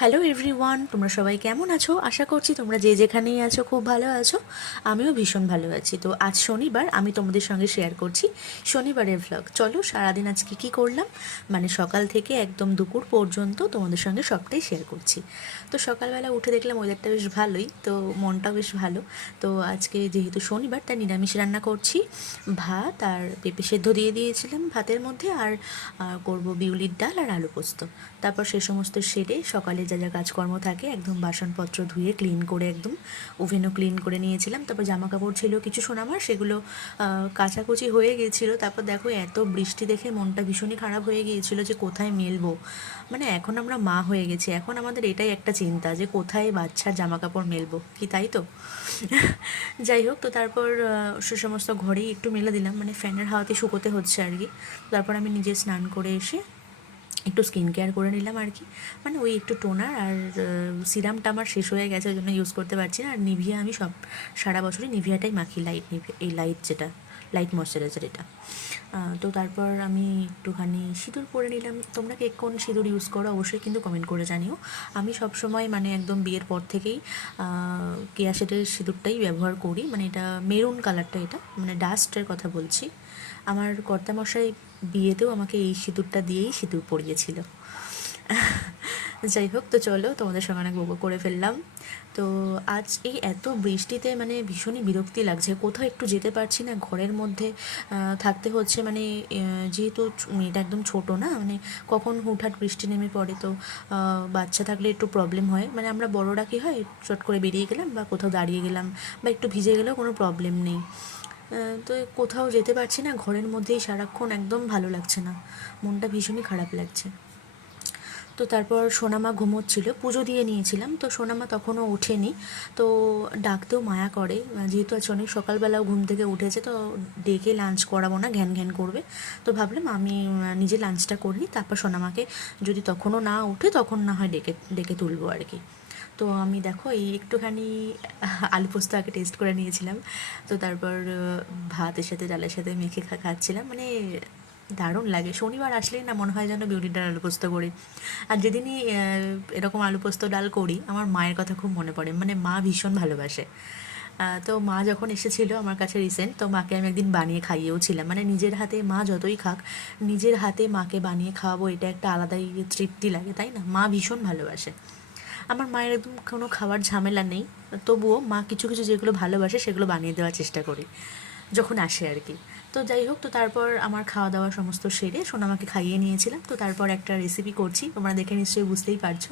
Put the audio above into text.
Hello everyone, তোমরা সবাই কেমন আছো? আশা করছি তোমরা যে যেখানেই আছো খুব ভালো আছো। আমিও ভীষণ ভালো আছি। তো আজ শনিবার, আমি তোমাদের সঙ্গে শেয়ার করছি শনিবারের ভ্লগ। চলো সারাদিন আজকে কী করলাম, মানে সকাল থেকে একদম দুপুর পর্যন্ত তোমাদের সঙ্গে সবটাই শেয়ার করছি। তো সকালবেলা উঠে দেখলাম ওয়েদারটা বেশ ভালোই, তো মনটাও বেশ ভালো। তো আজকে যেহেতু শনিবার, তাই নিরামিষ রান্না করছি। ভাত আর পেঁপে সেদ্ধ দিয়ে দিয়েছিলাম ভাতের মধ্যে, আর করবো বিউলির ডাল আর আলু পোস্ত। তারপর সে সমস্ত সেরে সকালে যা যা কাজকর্ম থাকে একদম বাসনপত্র ধুয়ে ক্লিন করে একদম ওভেনও ক্লিন করে নিয়েছিলাম। তারপর জামা কাপড় ছিল কিছু সোনামার, সেগুলো কাচাকুচি হয়ে গিয়েছিলো। তারপর দেখো এত বৃষ্টি দেখে মনটা ভীষণই খারাপ হয়ে গিয়েছিলো যে কোথায় মেলবো। মানে এখন আমরা মা হয়ে গেছি, এখন আমাদের এটাই একটা চিন্তা যে কোথায় বাচ্চার জামা কাপড় মেলবো, কি তাই তো? যাই হোক, তো তারপর সে সমস্ত ঘরেই একটু মেলে দিলাম, মানে ফ্যানের হাওয়াতে শুকোতে হচ্ছে আর কি। তারপর আমি নিজে স্নান করে এসে একটু স্কিন কেয়ার করে নিলাম আর কি। মানে ওই একটু টোনার আর সিরামটা আমার শেষ হয়ে গেছে, ওই জন্য ইউজ করতে পারছি না। আর নিভিয়া আমি সারা বছরই নিভিয়াটাই মাখি, লাইট নিভিয়া, এই লাইট যেটা লাইট ময়শ্চারাইজার এটা। তো তারপর আমি একটুখানি সিঁদুর পরে নিলাম। তোমরা কে কোন সিঁদুর ইউজ করো অবশ্যই কিন্তু কমেন্ট করে জানিও। আমি সবসময় মানে একদম বিয়ের পর থেকেই কেয়া শেটের সিঁদুরটাই ব্যবহার করি, মানে এটা মেরুন কালারটা, এটা মানে ডাস্টের কথা বলছি। আমার কর্তামশাই বিয়েতেও আমাকে এই সিঁদুরটা দিয়েই সিঁদুর পরিয়েছিল। যাই হোক, তো চলো তোমাদের সঙ্গে অনেক বকবক করে ফেললাম। তো আজ এই এত বৃষ্টিতে মানে ভীষণই বিরক্তি লাগছে, কোথাও একটু যেতে পারছি না, ঘরের মধ্যে থাকতে হচ্ছে। মানে যেহেতু মেয়েটা একদম ছোট না, মানে কখন হুটহাট বৃষ্টি নেমে পড়ে, তো বাচ্চা থাকলে একটু প্রবলেম হয়। মানে আমরা বড়রা কী হয়, চট করে বেরিয়ে গেলাম বা কোথাও দাঁড়িয়ে গেলাম বা একটু ভিজে গেলেও কোনো প্রবলেম নেই। তো কোথাও যেতে পারছি না, ঘরের মধ্যেই সারাক্ষণ, একদম ভালো লাগছে না, মনটা ভীষণই খারাপ লাগছে। তো তারপর সোনামা ঘুমোচ্ছিল, পুজো দিয়ে নিয়েছিলাম, তো সোনামা তখনও ওঠেনি। তো ডাকতেও মায়া করে, যেহেতু আজ অনেক সকালবেলাও ঘুম থেকে উঠেছে, তো ডেকে লাঞ্চ করাবো না, ঘ্যান ঘ্যান করবে। তো ভাবলাম আমি নিজে লাঞ্চটা করি, তারপর সোনামাকে যদি তখনও না ওঠে তখন না হয় ডেকে ডেকে তুলবো আর কি। তো আমি দেখো এই একটুখানি আলু পোস্ত আগে টেস্ট করে নিয়েছিলাম। তো তারপর ভাতের সাথে ডালের সাথে মেখে খাচ্ছিলাম, মানে দারুণ লাগে। শনিবার আসলেই না মনে হয় যেন বিউলির ডাল আলু পোস্ত করি। আর যেদিনই এরকম আলু পোস্ত ডাল করি, আমার মায়ের কথা খুব মনে পড়ে, মানে মা ভীষণ ভালোবাসে। তো মা যখন এসেছিলো আমার কাছে রিসেন্ট, তো মাকে আমি একদিন বানিয়ে খাইয়েও ছিলাম। মানে নিজের হাতে মা যতই খাক, নিজের হাতে মাকে বানিয়ে খাওয়াবো, এটা একটা আলাদাই তৃপ্তি লাগে, তাই না? মা ভীষণ ভালোবাসে। আমার মায়ের একদম কোনো খাবার ঝামেলা নেই, তবুও মা কিছু কিছু যেগুলো ভালোবাসে সেগুলো বানিয়ে দেওয়ার চেষ্টা করি যখন আসে আর কি। তো যাই হোক, তো তারপর আমার খাওয়া দাওয়া সমস্ত সেরে সোনামাকে খাইয়ে নিয়েছিলাম। তো তারপর একটা রেসিপি করছি, তোমরা দেখে নিশ্চয়ই বুঝতেই পারছো।